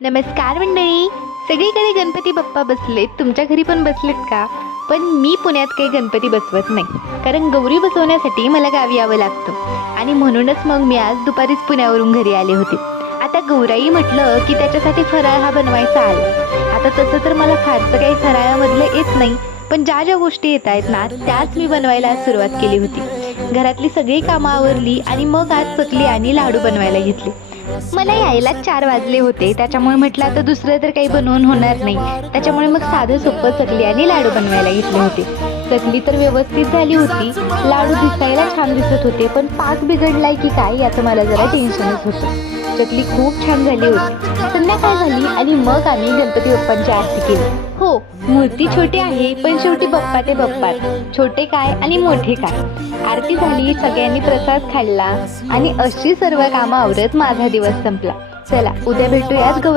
नमस्कार मंडळी. सगळीकडे गणपती बाप्पा बसलेत, तुमच्या घरी पण बसलेत का? पण मी पुण्यात काही गणपती बसवत नाही, कारण गौरी बसवण्यासाठी मला गावी यावं लागतं आणि म्हणूनच मग मी आज दुपारीच पुण्यावरून घरी आले होते. आता गौराई म्हटलं की त्याच्यासाठी फराळ हा बनवायचा आला. आता तसं तर मला फारसं काही फराळामधलं येत नाही, पण ज्या ज्या गोष्टी येत आहेत ना त्याच मी बनवायला आज सुरुवात केली होती. घरातली सगळी कामं आवरली आणि मग आज चकली आणि लाडू बनवायला घेतले. मला यायला 4 वाजले होते, त्याच्यामुळे म्हटलं आता दुसरं तर काही बनवून होणार नाही, त्याच्यामुळे मग साधं सोपं चकली आणि लाडू बनवायला घेतले होते. चकली तर व्यवस्थित झाली होती, लाडू दिसायला छान दिसत होते, पण पाक बिघडलाय की काय याचं मला जरा टेन्शनच होतं. चकली खूप छान झाली होती. संध्याकाळ झाली आणि मग आम्ही गणपती बाप्पांची आरती केली. हो, मूर्ती छोटी आहे पण शेवटी बाप्पा ते बाप्पाच, छोटे काय आणि मोठे काय. आरती झाली, सगळ्यांनी प्रसाद खाल्ला आणि अशी सर्व कामं आवरत माझा दिवस संपला. चला, उद्या भेटूयाच गौरी